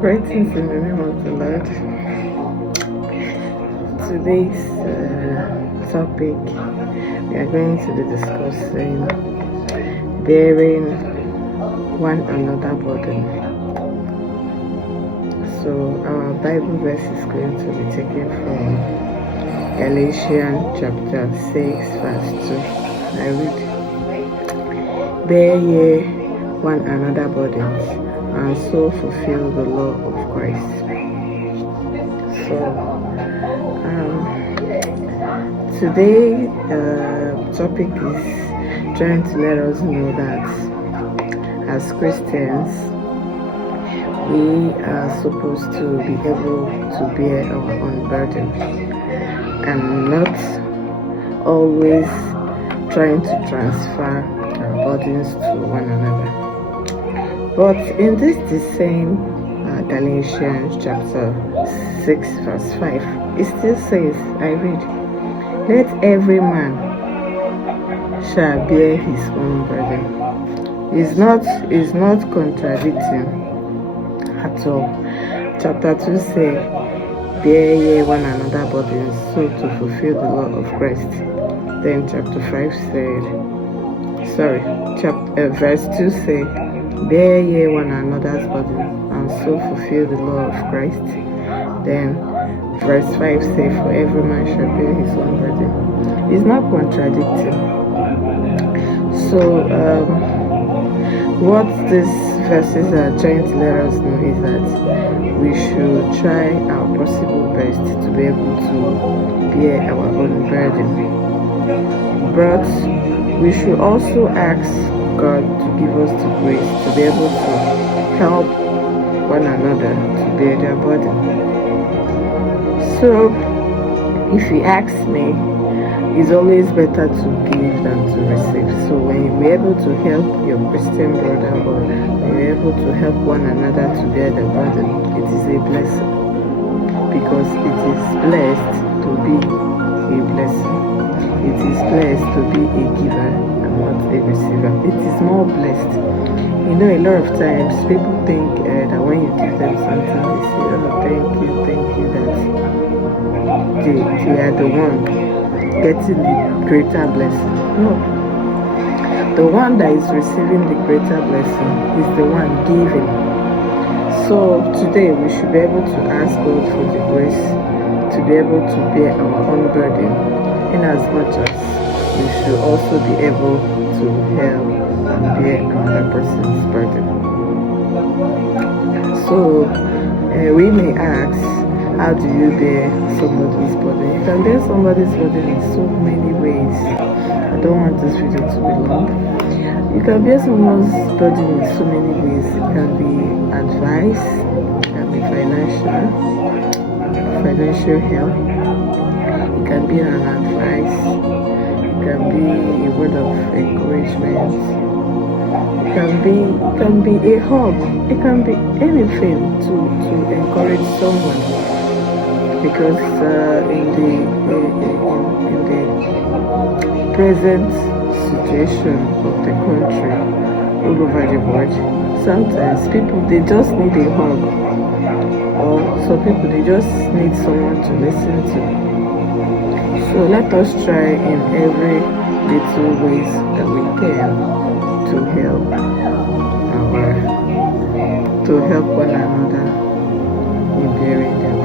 Greetings in the name of the Lord. Today's topic, we are going to be discussing bearing one another burden. So our Bible verse is going to be taken from Galatians chapter 6 verse 2. I read, "Bear ye one another burdens, and so fulfill the law of Christ." So today topic is trying to let us know that as Christians we are supposed to be able to bear our own burden and not always trying to transfer our burdens to one another. But in this the same Galatians chapter 6 verse 5, it still says, I read, "Let every man shall bear his own burden." It's not contradicting at all. Chapter 2 says, "Bear ye one another burdens, so to fulfill the law of Christ." Then chapter 5 said, verse 2 said, "Bear ye one another's burden, and so fulfill the law of Christ." Then verse 5 says, "For every man shall bear his own burden." It's not contradicting. So what these verses are trying to let us know is that we should try our possible best to be able to bear our own burden. But we should also ask God to give us the grace to be able to help one another to bear their burden. So, if you ask me, it's always better to give than to receive. So when you're able to help your Christian brother or you're able to help one another to bear the burden, it is a blessing. Because it is blessed to be a blessing. It is blessed to be a giver and not a receiver. It is more blessed. You know, a lot of times people think that when you give them something, they say, "Oh, thank you, that they are the one getting the greater blessing." No. The one that is receiving the greater blessing is the one giving. So today we should be able to ask God for the grace to be able to bear our own burden, in as much as we should also be able to help and bear another person's burden. So we may ask, how do you bear somebody's burden? You can bear somebody's burden in so many ways. I don't want this video to be long. You can bear someone's burden in so many ways. It can be advice, it can be financial help. It can be an advice. It can be a word of encouragement. It can be a hug. It can be anything to encourage someone. Because in the present situation of the country all over the world, sometimes people, they just need a hug, or some people, they just need someone to listen to. So let us try in every little ways that we can to help one another in bearing them.